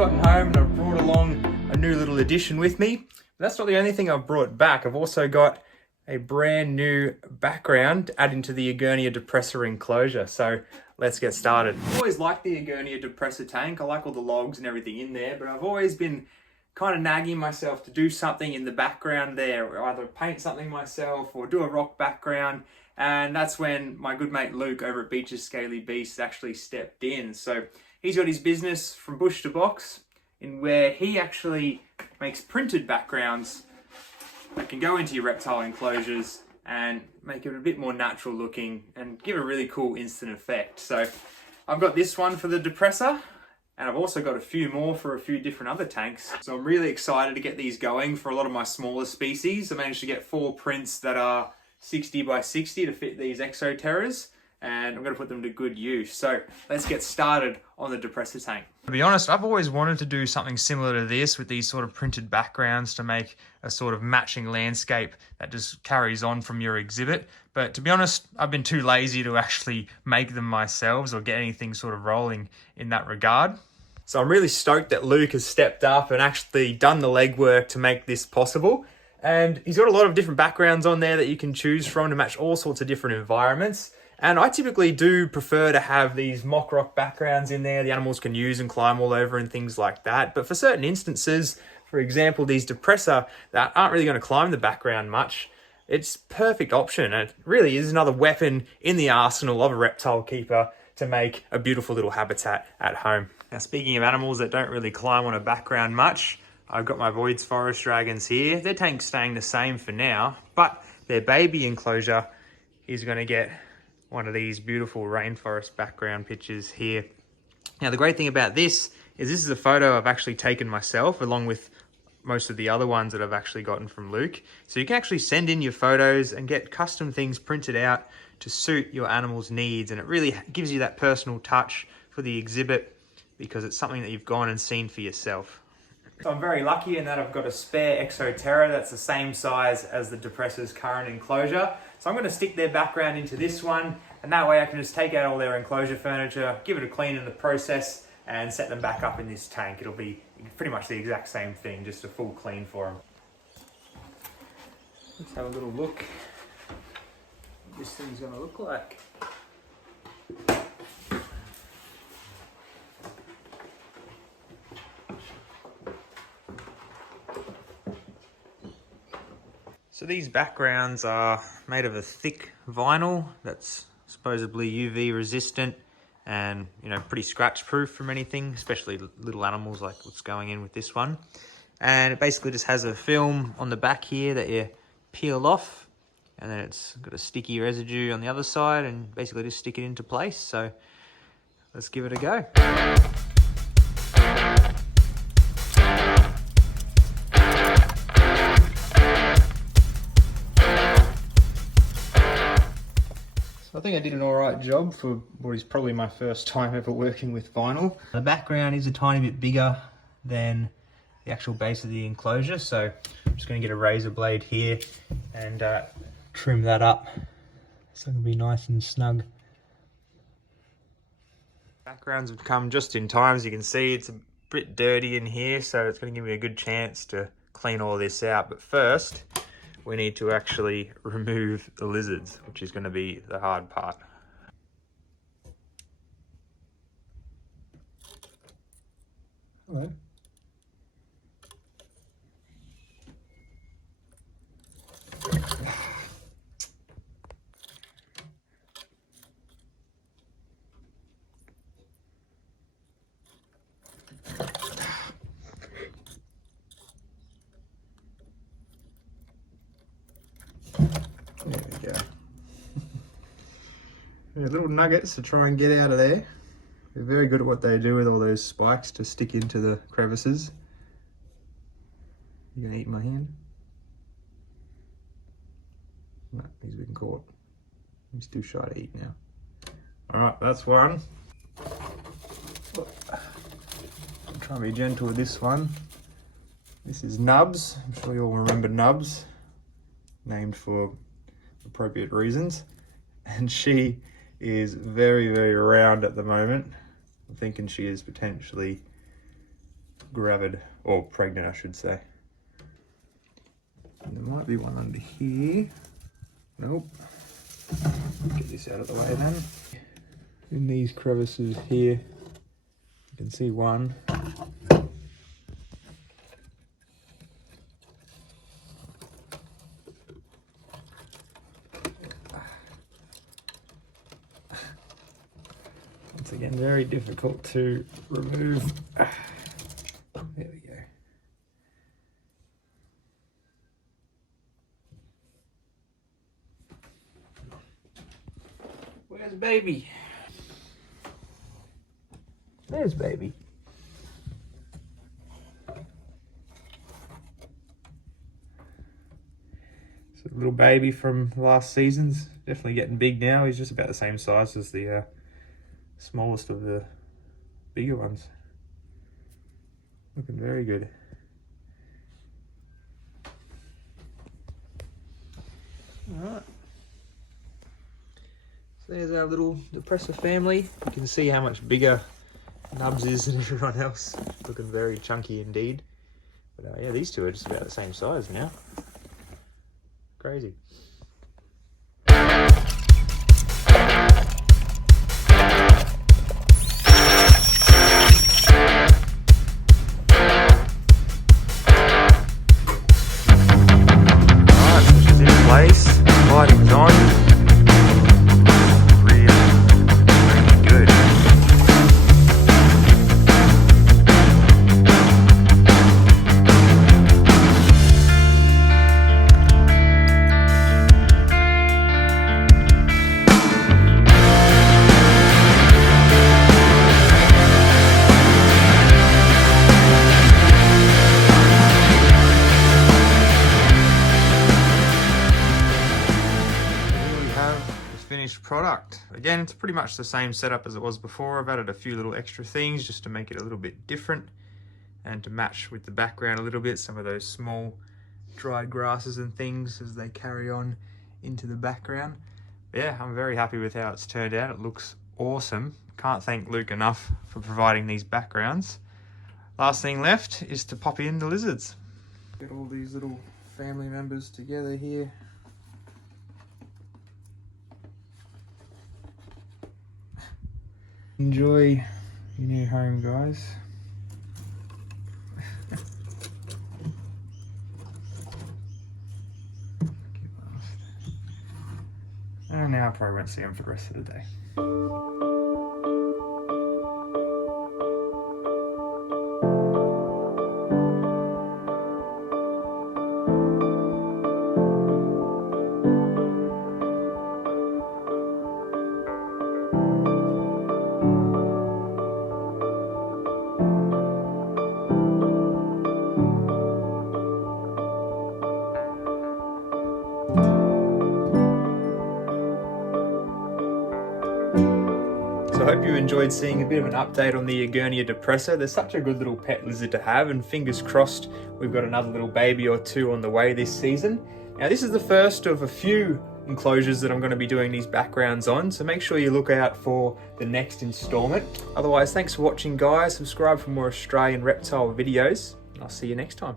gotten home and I've brought along a new little addition with me. But that's not the only thing I've brought back. I've also got a brand new background to add into the Egernia depressa enclosure. So let's get started. I've always liked the Egernia depressa tank. I like all the logs and everything in there, but I've always been kind of nagging myself to do something in the background there, or either paint something myself or do a rock background. And that's when my good mate Luke over at Beach's Scaly Beasts actually stepped in. So he's got his business From Bush to Box, in where he actually makes printed backgrounds that can go into your reptile enclosures and make it a bit more natural looking and give a really cool instant effect. So I've got this one for the depressa, and I've also got a few more for a few different other tanks. So I'm really excited to get these going for a lot of my smaller species. I managed to get 4 prints that are 60 by 60 to fit these exoterras, and I'm going to put them to good use. So let's get started on the depressa tank. To be honest, I've always wanted to do something similar to this with these sort of printed backgrounds to make a sort of matching landscape that just carries on from your exhibit. But to be honest, I've been too lazy to actually make them myself or get anything sort of rolling in that regard. So I'm really stoked that Luke has stepped up and actually done the legwork to make this possible. And he's got a lot of different backgrounds on there that you can choose from to match all sorts of different environments. And I typically do prefer to have these mock rock backgrounds in there the animals can use and climb all over and things like that. But for certain instances, for example, these depressa that aren't really going to climb the background much, it's a perfect option. And it really is another weapon in the arsenal of a reptile keeper to make a beautiful little habitat at home. Now, speaking of animals that don't really climb on a background much, I've got my Void's Forest Dragons here. Their tank's staying the same for now, but their baby enclosure is going to get one of these beautiful rainforest background pictures here. Now, the great thing about this is a photo I've actually taken myself, along with most of the other ones that I've actually gotten from Luke. So you can actually send in your photos and get custom things printed out to suit your animal's needs. And it really gives you that personal touch for the exhibit because it's something that you've gone and seen for yourself. So I'm very lucky in that I've got a spare exoterra that's the same size as the depressa's current enclosure. So I'm going to stick their background into this one, and that way I can just take out all their enclosure furniture, give it a clean in the process, and set them back up in this tank. It'll be pretty much the exact same thing, just a full clean for them. Let's have a little look what this thing's going to look like. So these backgrounds are made of a thick vinyl that's supposedly UV resistant and, you know, pretty scratch proof from anything, especially little animals like what's going in with this one. And it basically just has a film on the back here that you peel off, and then it's got a sticky residue on the other side, and basically just stick it into place. So let's give it a go. I think I did an alright job for what is probably my first time ever working with vinyl. The background is a tiny bit bigger than the actual base of the enclosure, so I'm just going to get a razor blade here and trim that up so it'll be nice and snug. Backgrounds have come just in time. As you can see, it's a bit dirty in here, so it's going to give me a good chance to clean all this out. But first, we need to actually remove the lizards, which is going to be the hard part. Hello. There we go. Little nuggets to try and get out of there. They're very good at what they do with all those spikes to stick into the crevices. You gonna eat my hand? No, he's been caught. He's too shy to eat now. Alright, that's one. I'll try and be gentle with this one. This is Nubs. I'm sure you all remember Nubs, named for appropriate reasons. And she is very, very round at the moment. I'm thinking she is potentially gravid, or pregnant I should say. And there might be one under here. Nope. Get this out of the way then. In these crevices here, you can see one. Once again, very difficult to remove. There we go. Where's baby? There's baby. So little baby from last season's definitely getting big now. He's just about the same size as the smallest of the bigger ones. Looking very good. Alright. So there's our little depressa family. You can see how much bigger Nubs is than everyone else. Looking very chunky indeed. But yeah, these two are just about the same size now. Crazy. Lighting's on. Really good. Finished product. Again, it's pretty much the same setup as it was before. I've added a few little extra things just to make it a little bit different and to match with the background a little bit. Some of those small dried grasses and things as they carry on into the background. But yeah, I'm very happy with how it's turned out. It looks awesome. Can't thank Luke enough for providing these backgrounds. Last thing left is to pop in the lizards. Get all these little family members together here. Enjoy your new home, guys. And now I probably won't see them for the rest of the day. So I hope you enjoyed seeing a bit of an update on the Egernia depressa. They're such a good little pet lizard to have, and fingers crossed we've got another little baby or two on the way this season. Now this is the first of a few enclosures that I'm going to be doing these backgrounds on, so make sure you look out for the next installment. Otherwise, thanks for watching, guys. Subscribe for more Australian reptile videos, and I'll see you next time.